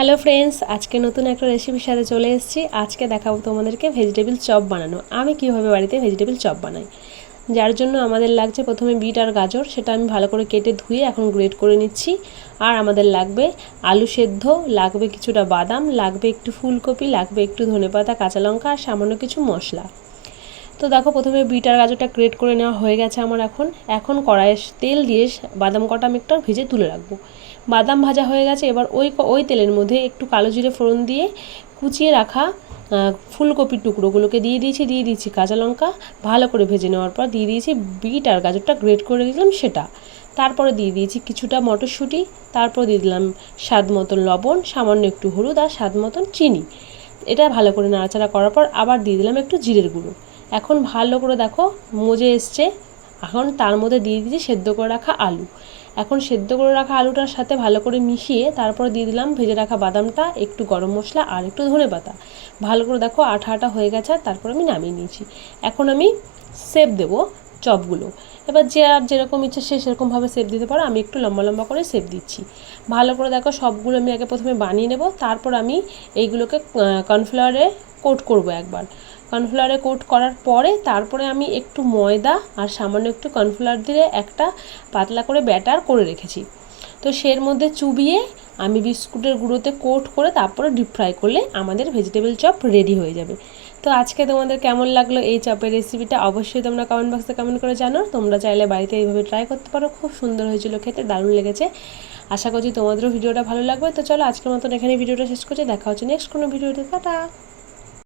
Hello friends, আজকে নতুন একটা রেসিপির সাথে চলে এসেছি। আজকে দেখাবো তোমাদেরকে ভেজিটেবিল চপ বানানো। আমি কীভাবে বাড়িতে ভেজিটেবিল চপ বানাই। যার জন্য আমাদের লাগছে প্রথমে বিট আর গাজর, সেটা আমি ভালো করে কেটে ধুয়ে এখন গ্রেট করে নিচ্ছি। আর আমাদের লাগবে আলু সেদ্ধ, লাগবে কিছুটা বাদাম, লাগবে একটু ফুলকপি, লাগবে একটু ধনেপাতা, কাঁচা লঙ্কা আর সামান্য কিছু মশলা। তো দেখো, প্রথমে বিট আর গাজরটা গ্রেট করে নেওয়া হয়ে গেছে আমার। এখন কড়াইয়ে তেল দিয়ে বাদাম কটা আমি একটা ভেজে তুলে রাখবো। বাদাম ভাজা হয়ে গেছে। এবার ওই তেলের মধ্যে একটু কালো জিরে ফোড়ন দিয়ে কুচিয়ে রাখা ফুলকপির টুকরোগুলোকে দিয়ে দিয়েছি কাঁচা লঙ্কা। ভালো করে ভেজে নেওয়ার পর দিয়ে দিয়েছি বিট আর গাজরটা গ্রেট করে রেখেছিলাম সেটা। তারপরে দিয়ে দিয়েছি কিছুটা মটরশুঁটি। তারপর দিয়ে দিলাম স্বাদ মতন লবণ, সামান্য একটু হলুদ আর স্বাদ মতন চিনি। এটা ভালো করে নাড়াচাড়া করার পর আবার দিয়ে দিলাম একটু জিরের গুঁড়ো। এখন ভালো করে দেখো মজে এসছে। এখন তার মধ্যে দিয়ে দিয়েছি সেদ্ধ করে রাখা আলু। এখন সেদ্ধ করে রাখা আলুটার সাথে ভালো করে মিশিয়ে তারপরে দিয়ে দিলাম ভেজে রাখা বাদামটা, একটু গরম মশলা আর একটু ধনেপাতা। ভালো করে দেখো আঠা আঠা হয়ে গেছে। আর তারপর আমি নামিয়ে নিয়েছি। এখন আমি শেপ দেবো চপগুলো। এবার যে আর যেরকম ইচ্ছা সে সেরকমভাবে শেপ দিতে পারো। আমি একটু লম্বা লম্বা করে শেপ দিচ্ছি। ভালো করে দেখো সবগুলো আমি আগে প্রথমে বানিয়ে নেব। তারপর আমি এইগুলোকে কর্নফ্লাওয়ারে কোট করব একবার। কর্নফ্লাওয়ারে কোট করার পরে তারপরে আমি একটু ময়দা আর সামান্য একটু কর্নফ্লাওয়ার দিয়ে একটা পাতলা করে ব্যাটার করে রেখেছি। তো সের মধ্যে চুবিয়ে আমি বিস্কুটের গুঁড়োতে কোট করে তারপরে ডিপ ফ্রাই করলে আমাদের ভেজিটেবল চপ রেডি হয়ে যাবে। তো আজকে তোমাদের কেমন লাগলো এই চপের রেসিপিটা অবশ্যই তোমরা কমেন্ট বক্সে কমেন্ট করে জানো। তোমরা চাইলে বাড়িতে এইভাবে ট্রাই করতে পারো। খুব সুন্দর হয়েছিল, খেতে দারুণ লেগেছে। আশা করছি তোমাদেরও ভিডিওটা ভালো লাগবে। তো চলো আজকের মতন এখানে ভিডিওটা শেষ করছি। দেখা হচ্ছে নেক্সট কোনো ভিডিওতে। টাটা।